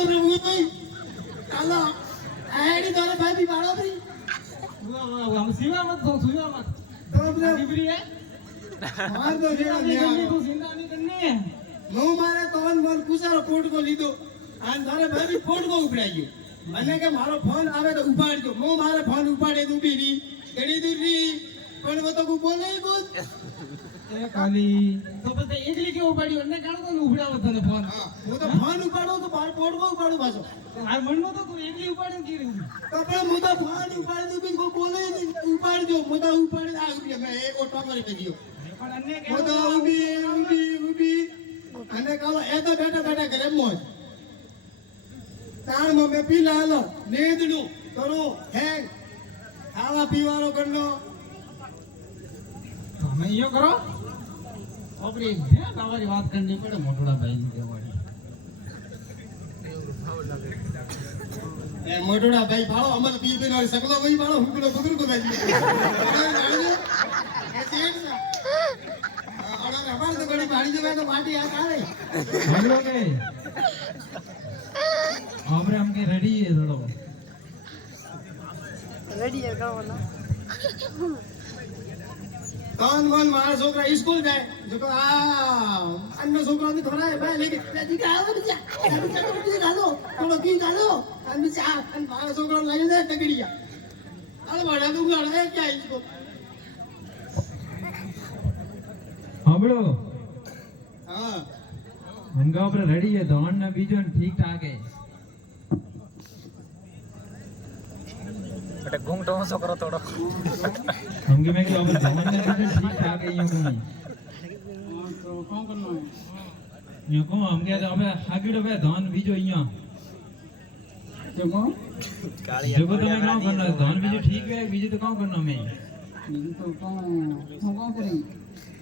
तो प्रभु कोई काला आईडी तो भाई भी बाड़ो भी हम सीवा मत दो सीवा मत तो अपने डिबरी है मार दो जेड़ा नहीं तो जिंदा नहीं करनी है नो मारे तो वन बोल कुसारो फोट को लीधो आन तारे भाई भी फोट को उपड़ायो અને કે મારો ફોન આવે તો ઉપાડજો મો મારે ફોન ઉપાડે તો ઊભી રહી ઘણી દૂર રહી પણ वो तो બોલે કોણ એ ખાલી તો પછી એકલી કે ઉપાડ્યો અને કાણો તો ઉભડાવો તને ફોન હા હું તો ફોન ઉપાડો તો બાર પોડ કો ઉપાડું પાછો આ મનનો તો તું એકલી ઉપાડે કે તો પણ હું તો ફોન ઉપાડી દઉં બી કોઈ બોલે ઉપાડજો હું તો ઉપાડી આ મે એક ઓટો કરી દીધો પણ અન્ય કે હું તો ઊભી અને કાલો એ તો બેઠા બેઠા ઘરે મોજ તાણ માં પી લાલો નેદનું કરો હેંગ ખાવા પીવાનો કરનો તમે યો કરો ઓપરી હે તમારી વાત કરવી પડે મોટોડા ભાઈ ની કહેવાડી એ મોટોડા ભાઈ ભાળો અમર પી પી નો સકલો ભાઈ ભાળો હુકડો બગર કો ભાઈ એ સેટ આડા રબાર તો ગડી પાડી દેવા તો માટી આ આવે બોલો કે આપણે આમ કે રેડી છે થોડો રેડી છે ગાવાનો कौन कौन मारा छोकरा स्कूल जाए जो को आ अन्य छोकरा ने थोड़ा है भाई लेके जी का आओ बच्चा बच्चा डालो थोड़ा की डालो अन्य से अन मारा छोकरा लगे दे तगड़िया अरे बड़ा दूंगा है क्या इसको સાંભળો हां મંગા ઉપર રેડી છે ધોન ને બીજો ને ઠીક ઠાક હે એટલે ઘૂંઘટો ઓછો કરો થોડો મંગી મેં કીધું આપણે ધોન ને બીજો ઠીક ઠાક હે યો કોની तो कौन करना है યો કો हम કે આપણે હાગીડો બે ધોન બીજો અહીંયા देखो જો તમે કામ કરना ધોન બીજો ઠીક હે બીજો તો કામ કરना मैं ये तो कौन हम कौन करेंगे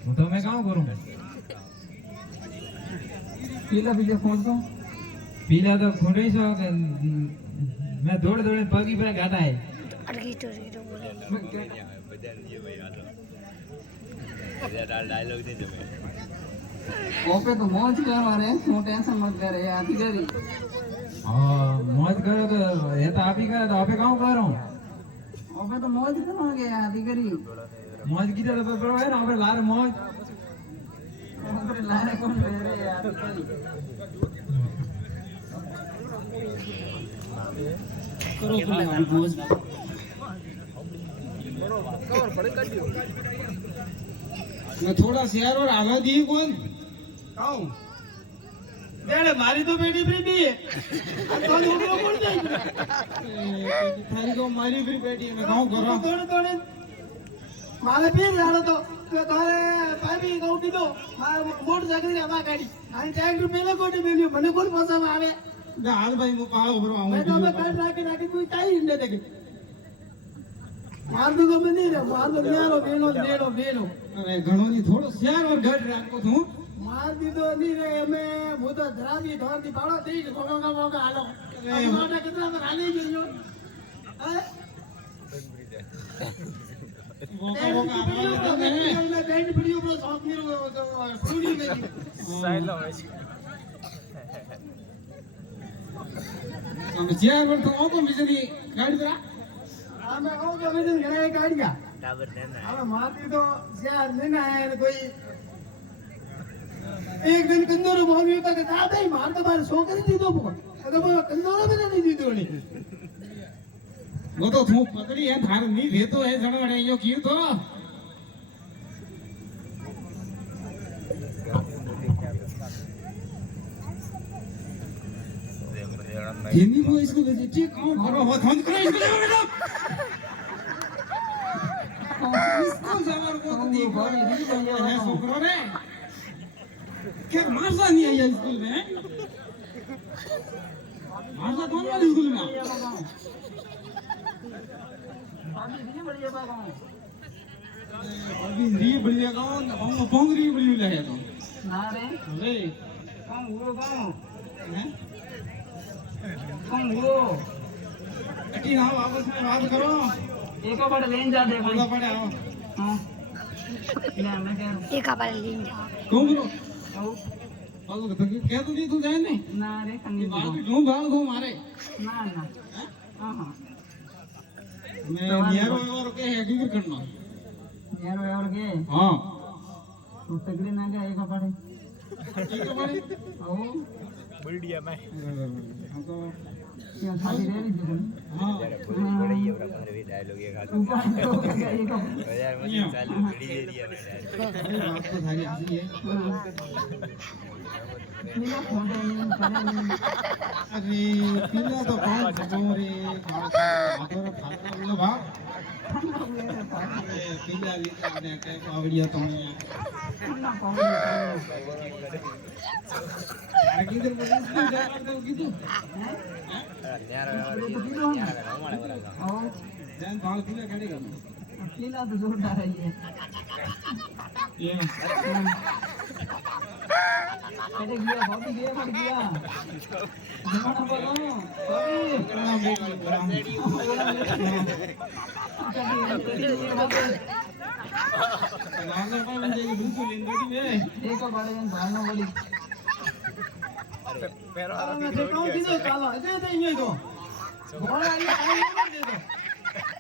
હું તો मैं કામ કરું पीला बीजे खोल दो पीला तो खोड़ी सो के मैं दौड़ दौड़ पगी पे गाता है અડગી તો બોલે डायलॉग दे जमे ओपे तो मौज करो रे नो टेंशन मत करे आती करी हां मौज करो तो ये तो आप ही करे तो आपे काम करो ओपे तो मौज करोगे आती करी मौज की तो पर है ना आपे लार मौज ओपे लाने कौन रे आती करी करो पूरा मौज कवर पड़े कर दियो मैं थोड़ा शेयर और आवा दी कौन काऊ देड़े मारी तो बेटी फ्री भी है अब तो लोगों को जाए थारी को मारी फ्री बेटी मैं गांव करो थोड़े थोड़े माले भी जानो तो तारे भाभी गांव की तो मोटरसाइकिल के हवा गाड़ी आई ट्रैक्टर पहले कोटी मिलियो મને કોણ પસામાં આવે ના હાલ ભાઈ હું પાળો ભરવા આવું मैं तो मैं काट राखी कोई काई हिंडे देखे मार दो मैं नहीं रे मार दो न्यारो बेनो अरे घणो नहीं थोड़ो शेर और घट राखो तू मार दी तो नहीं रे मैं मुदा धरावी धरती पाड़ो दे कोगा मोगा हालो अरे माटा कितना में हाली गयो हैं वो मैं बैंड वीडियो पर शॉट मेरो स्टूडियो में साइलो है हम शेर पर तो को मिजरी गाड़ी पर मैं ओ के मिजरी गाड़ी गाड़िया टावर देना अब मारती तो शेर नहीं ना है कोई एक दिन कंदोरो मांगी होता कि ना भाई मार तो बार सो कर दी दो फोन अगर वो कंदोरो भी नहीं दी दो नहीं वो तो तू पकड़ी है थार नहीं भेतो है सड़वड़े यो क्यों तो हिंदी को इसको ले जी कौन करो हो थन करो इसको जाओ बेटा इसको जबर को तो देखो है छोकरो रे क्या मारसा नहीं आया स्कूल में मारसा कौन वाले स्कूल में अभी री बढ़िया कौन हम पोंगरी बढ़िया लगे तो ना रे कौन हुआ हैं कौन हुआ अटी ना आपस में बात करो एक बार लेन जा दे बोला पड़े आओ हां ले मैं कह रहा એક આપણે લઈને જાઓ कौन बोलो પાછું તો કહેતું નહીં તું જાય ને ના રે કંગી બાકી ઢૂં ભાળ દઉં મારે ના ના હા હા મેં નિયારો એવો કે હેડી કરનો યાર યાર કે હા તો તગડે ના ગયા એક પાડે એક મારે આવો બુલડિયા માં હમ તો ત્યાં ખાલી રેડી દીધું હા બુલડિયા બરા પર વી ડાયલોગ એક હાલ ઉપર તો એક યાર મશીન ચાલુ ઘડી દે રહ્યા મેં અરે વાત તો સારી આસી હે નીલા ફોટો ની અરે પીલા તો કોણ ખબર રે માથોર ખાતા બોલો ભાગ અરે પીલા લીધા ને કે આવડિયા તો ના પાડી અરે કીધું બોલીસ તું જા તો કીધું ન્યારા અમારે બરા આવો જાન ભાળ પીલા કાઢી ગયો પીલા તો જોરદાર છે એમ અરે ગયા ભાભી ગયા મર ગયા જમાના બોલો ભાભી પ્રણામ બેટી પ્રણામ નાનો ભાઈ મને બિલકુલ ઇન્દોડી મે એક પાડે ભાનો બોલી પેરો અમે તો કહું કીધું ચાલો અજે તો અહીંયા તો ભોળા અહીંયા આવી દે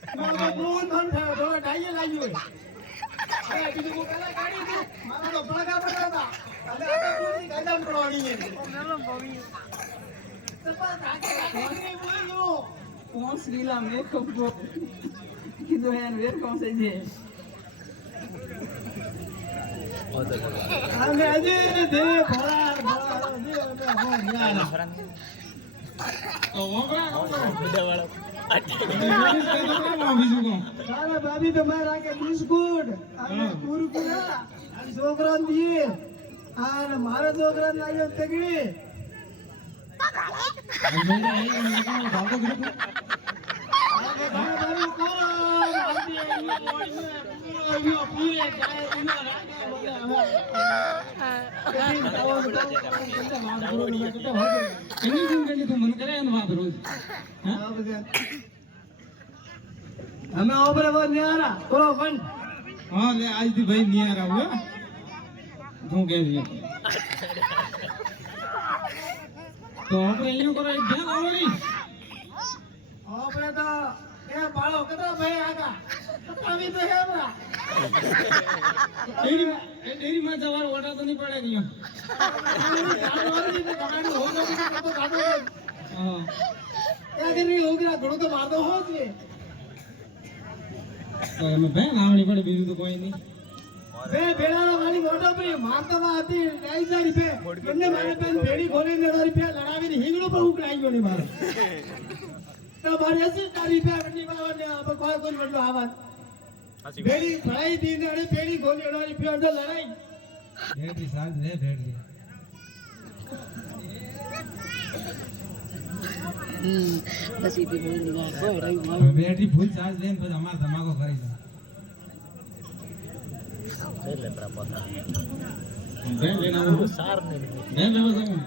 તો મારો ફોન બંધ થયો તો ડાઈએ લાગ્યો એ કીધું કો પેલા ગાડી દે મારો તો ભડકા પકડતા અને આ પૂરી ગાડામ પડવાની છે નલો ભવી સપા કાકે લાગી બોલ્યો कौन श्रीला मेकअप को किधर है वेर कौन से जे અમે અજે દે ભોળા ભોળા દે હો યાર તો ઓગરા બીજા વાળો બીજું કો સારા ભાભી તો મારા કે બિસ્કુટ અને કુરકુરા અને છોકરાને દીએ અને મારા છોકરાને લાગ્યો તગડી અમે ઓબરે બહુ ન્યારા બોલો પણ હા લે આજથી ભાઈ નિયાર આવું હું કે તો આપણે અહીંયા કરો એક ધ્યાન આવડી ઓબરે તો એ બાળો કતરા ભાઈ આગા આવી તો હેબરા ડેરી માં જવાનો ઓર્ડર તો નહીં પડે નહીં હા ઘણું તો મારતો હો છે તો એમાં બેન આવડી પડે બીજું તો કોઈ નહીં બે ભેડાનો મારી મોટો પડી મારતામાં હતી 2,000 રૂપિયા બંને મારે બેન ભેડી ખોલીને 1,000 રૂપિયા લડાવીને હિંગડું પણ ઉકળાઈ ગયો નહીં મારે તો મારે 80 રૂપિયા બંને બાવને કોઈ કોઈ બદલો આવાજ ભેડી ભરાઈ દીને અને ભેડી ખોલી 1,000 રૂપિયા અંદર લડાઈ બેટરી સાજ લે બેટરી પછી તે બોલી ગયા કોઈ રહી બેટરી ફૂલ ચાર્જ લઈને પછી અમાર ધમાકો કરી દે એટલે બરા પોતા બેન લેના સાર ને બેન લેવા જાઉં